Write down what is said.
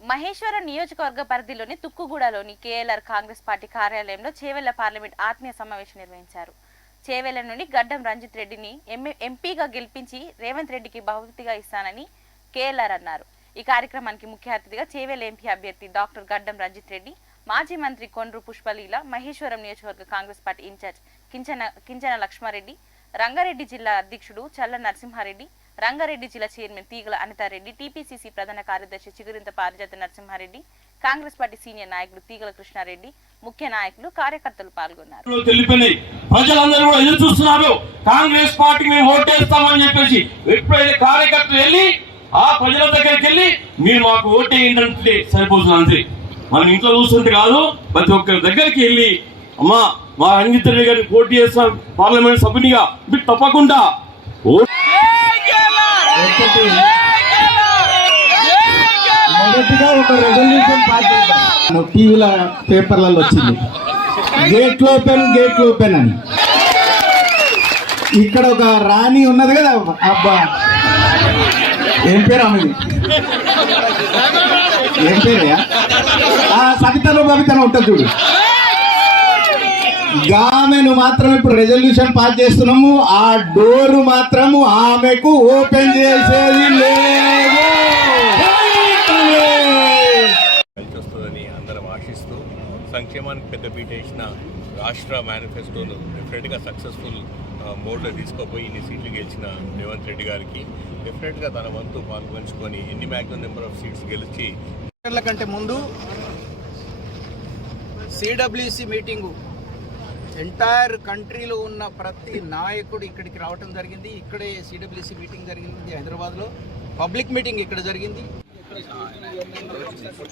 మహేశ్వరం నియోజకవర్గ పరిధిలోని తుక్కుగూడలోని KLR Congress party కార్యాలయంలో చేవెళ్ల పార్లమెంట్ ఆత్మీయ సమావేశం నిర్వహించారు. చేవెళ్ల నుండి గడ్డం రంజిత్ రెడ్డిని ఎంపీగా గెలిపించి రేవంత్ రెడ్డికి బహుమతిగా ఇస్తానని కేఎల్ఆర్ అన్నారు. ఈ కార్యక్రమానికి ముఖ్య అతిథిగా చేవెళ్ల ఎంపీ అభ్యర్థి డాక్టర్ గడ్డం రంజిత్ రెడ్డి, మాజీ మంత్రి కొండ్రు పుష్పలీల, మహేశ్వరం నియోజకవర్గ కాంగ్రెస్ పార్టీ ఇన్ఛార్జ్ కించన లక్ష్మారెడ్డి, రంగారెడ్డి జిల్లా అధ్యక్షుడు చల్ల నరసింహారెడ్డి, రంగారెడ్డి జిల్లా చైర్మన్ తీగల అనితారెడ్డి, టీపీసీసీ ప్రధాన కార్యదర్శి చిగురింత పారిజాత నరసింహారెడ్డి, కాంగ్రెస్ పార్టీ సీనియర్ నాయకులు తీగల కృష్ణారెడ్డి, ముఖ్య నాయకులు, కార్యకర్తలు పాల్గొన్నారు. ప్రజలందరూ కూడా ఎదురు చూస్తున్నారు. కాంగ్రెస్ పార్టీకి మేము ఓటేస్తామని చెప్పేసి ఎప్పుడైతే కార్యకర్తలు వెళ్ళి ఆ ప్రజల దగ్గరికి వెళ్ళి మీరు మాకు ఓటేయంటే సరిపోతుంది అంతే. మనం ఇంట్లో చూస్తుంటే కాదు, ప్రతి ఒక్కరి దగ్గరికి వెళ్ళి అమ్మా మా రంజిత్ రెడ్డి గారిని పోటీ చేస్తాం పార్లమెంట్ సభ్యునిగా, మీరు తప్పకుండా మొదటిగా ఒక రెజల్యూషన్ పాస్ చేద్దాం. టీవీల పేపర్లలో వచ్చింది గేట్లు ఓపెన్ అని. ఇక్కడ ఒక రాణి ఉన్నది కదా, అబ్బా ఏం పేరు ఆమెది, ఏం పేరయ్యా, సవితలో భవితను ఉంటుంది చూడు, ఆమెను మాత్రం ఇప్పుడు రెజల్యూషన్ పాస్ చేస్తున్నాము. ఆ డోరు మాత్రము ఆమెకు ఓపెన్ చేసేది లేదు. వస్తుందని అందరం ఆశిస్తూ సంక్షేమానికి పెద్దపీట వేసిన రాష్ట్ర మేనిఫెస్టోను డెఫినెట్గా సక్సెస్ఫుల్ మోడ్లో తీసుకోపోయి ఇన్ని సీట్లు గెలిచిన రేవంత్ రెడ్డి గారికి డెఫినెట్గా తన వంతు పాల్పంచుకొని ఎన్ని మ్యాక్సిమం నెంబర్ ఆఫ్ సీట్స్ గెలిచి కంటే ముందు సిడబ్ల్యూసి మీటింగు ఎంటైర్ కంట్రీలో ఉన్న ప్రతి నాయకుడు ఇక్కడికి రావటం జరిగింది. ఇక్కడే సిడబ్ల్యూసి మీటింగ్ జరిగింది హైదరాబాద్లో. పబ్లిక్ మీటింగ్ ఇక్కడ జరిగింది.